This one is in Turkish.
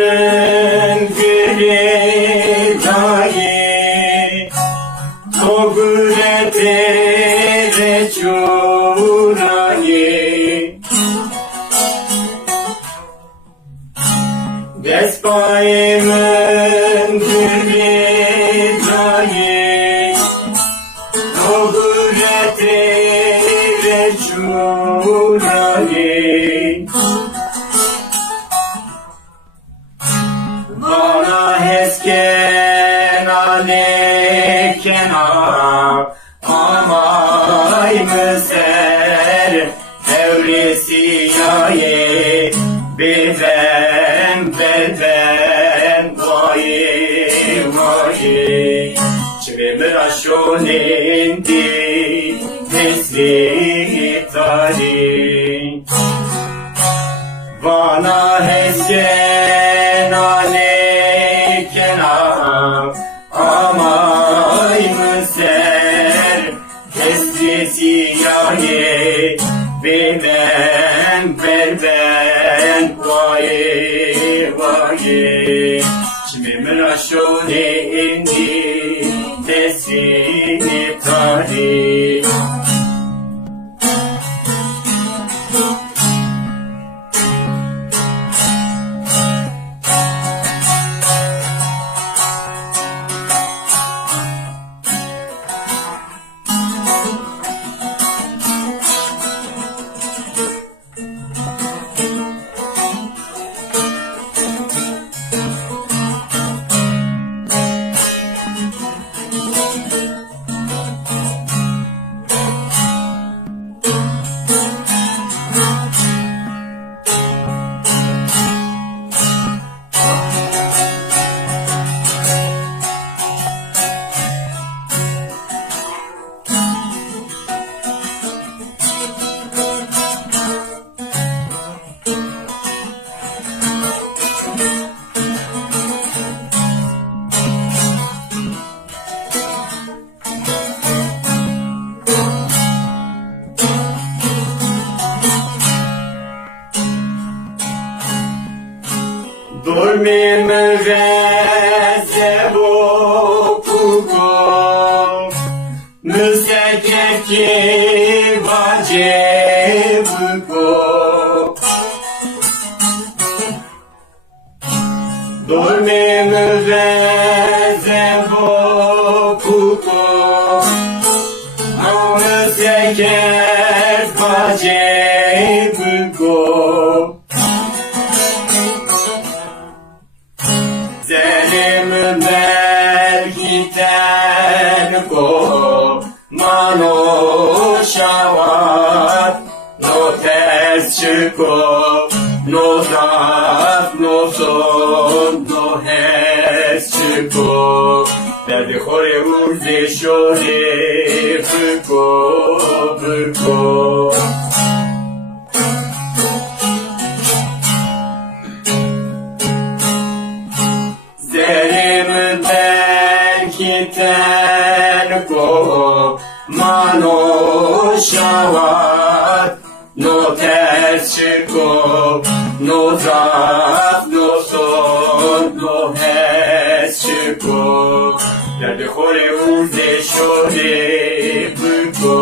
Despaimen gridai, Togurete rechurani. Despaimen gridai, Togurete rechurani. Bana hesken alekena amay müser evlisiyaye beden vaye çivemir aşonendi teslihtari bana hesken alekena amay müser teslihiyaye beden vaye çimimir aşonendi teslihtari Dormi müvezze bokuko müsekeki vacebuko Dormi müvezze bokuko müsekeki vacebuko Zelim belkiten ko mano şavat no ters çıko no zaf no son no hes çıko derdi hore urze şore bıko Zerim belkiten ko mano şavat no ters çıko no zaf no son no hes çıko derdi hore urze şore bıko